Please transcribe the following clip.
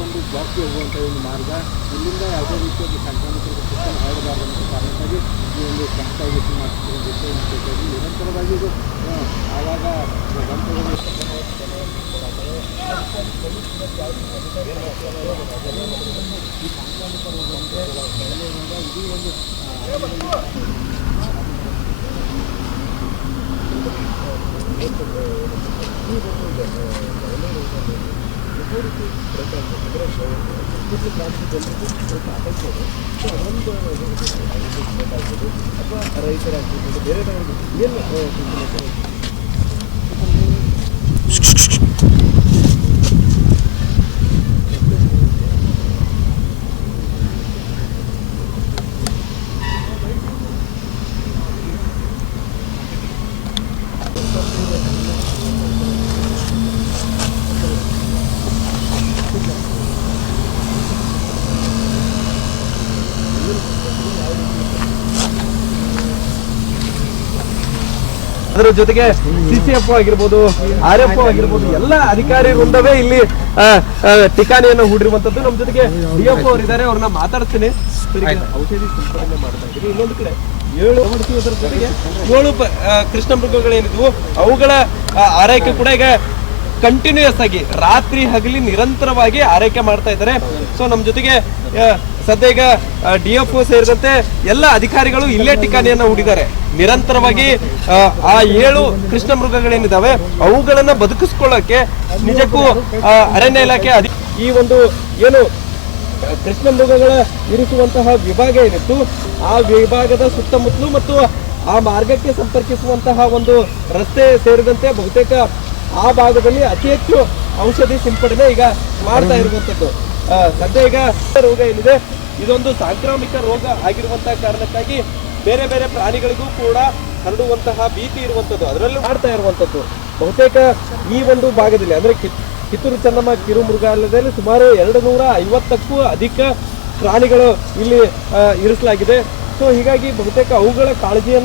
ಒಂದು ಬ್ಲಾಕ್ಗೆ ಹೋಗುವಂಥ ಒಂದು ಮಾರ್ಗ. ಇಲ್ಲಿಂದ ಯಾವುದೇ ರೀತಿಯಾಗಿ ಸಾಂಕ್ರಾಮಿಕ ಸಿಸ್ಟಮ್ ಹರಡಬಾರದಂಥ ಕಾರಣಕ್ಕಾಗಿ ಈ ಒಂದು ಸ್ಯಾನಿಟೈಸೇಷನ್ ಮಾಡ್ತಿರೋದು ನಿರಂತರವಾಗಿ ಇದು ಆವಾಗ ಅಥವಾ ರೈತರಾಗ್ಬೋದು ಬೇರೆ ಏನು ಅದರ ಜೊತೆಗೆ CCF ಆಗಿರ್ಬೋದು, RF ಆಗಿರ್ಬೋದು, ಎಲ್ಲ ಅಧಿಕಾರಿ ವೃಂದವೇ ಇಲ್ಲಿ ಠಿಕಾಣಿಯನ್ನು ಹೂಡಿರುವಂತದ್ದು. ನಮ್ಮ ಜೊತೆಗೆ DFO ಅವರು ಇದ್ದಾರೆ, ಅವ್ರನ್ನ ಮಾತಾಡ್ತೀನಿ. ಔಷಧಿ ಸಿಂಪಡಣೆ ಮಾಡ್ತಾ ಇದ್ದೀವಿ. ಇನ್ನೊಂದು ಕಡೆ 7 ಹೊಡಿಸುವುದರ ಜೊತೆಗೆ 7 ಕೃಷ್ಣ ಮೃಗಗಳೇನಿದ್ವು ಅವುಗಳ ಆರೈಕೆ ಕೂಡ ಈಗ ಕಂಟಿನ್ಯೂಯಸ್ ಆಗಿ ರಾತ್ರಿ ಹಗಲಿ ನಿರಂತರವಾಗಿ ಆರೈಕೆ ಮಾಡ್ತಾ ಇದ್ದಾರೆ. ಸೊ ನಮ್ಮ ಜೊತೆಗೆ ಸದ್ಯ ಈಗ DFO ಸೇರಿದಂತೆ ಎಲ್ಲ ಅಧಿಕಾರಿಗಳು ಇಲ್ಲೇ ಠಿಕಾಣಿಯನ್ನ ಹೂಡಿದ್ದಾರೆ. ನಿರಂತರವಾಗಿ ಆ 7 ಕೃಷ್ಣ ಮೃಗಗಳೇನಿದಾವೆ ಅವುಗಳನ್ನ ಬದುಕಿಸ್ಕೊಳ್ಳಕ್ಕೆ ನಿಜಕ್ಕೂ ಅರಣ್ಯ ಇಲಾಖೆ ಈ ಒಂದು ಏನು ಕೃಷ್ಣ ಮೃಗಗಳ ಇರಿಸುವಂತಹ ವಿಭಾಗ ಏನಿತ್ತು ಆ ವಿಭಾಗದ ಸುತ್ತಮುತ್ತಲು ಮತ್ತು ಆ ಮಾರ್ಗಕ್ಕೆ ಸಂಪರ್ಕಿಸುವಂತಹ ಒಂದು ರಸ್ತೆ ಸೇರಿದಂತೆ ಬಹುತೇಕ ಆ ಭಾಗದಲ್ಲಿ ಅತಿ ಹೆಚ್ಚು ಔಷಧಿ ಸಿಂಪಡಣೆ ಈಗ ಮಾಡ್ತಾ ಇರುವಂತದ್ದು. ಸದ್ಯ ಈಗ ರೋಗ ಏನಿದೆ ಇದೊಂದು ಸಾಂಕ್ರಾಮಿಕ ರೋಗ ಆಗಿರುವಂತಹ ಕಾರಣಕ್ಕಾಗಿ ಬೇರೆ ಬೇರೆ ಪ್ರಾಣಿಗಳಿಗೂ ಕೂಡ ಹರಡುವಂತಹ ಭೀತಿ ಇರುವಂತದ್ದು, ಅದರಲ್ಲೂ ಮಾಡ್ತಾ ಇರುವಂತದ್ದು. ಬಹುತೇಕ ಈ ಒಂದು ಭಾಗದಲ್ಲಿ ಅಂದ್ರೆ ಕಿತ್ತೂರು ಚೆನ್ನಮ್ಮ ಕಿರು ಮೃಗಾಲಯದಲ್ಲಿ ಸುಮಾರು 250ಕ್ಕೂ ಅಧಿಕ ಪ್ರಾಣಿಗಳು ಇಲ್ಲಿ ಇರಿಸಲಾಗಿದೆ. ಸೊ ಹೀಗಾಗಿ ಬಹುತೇಕ ಅವುಗಳ ಕಾಳಜಿಯನ್ನು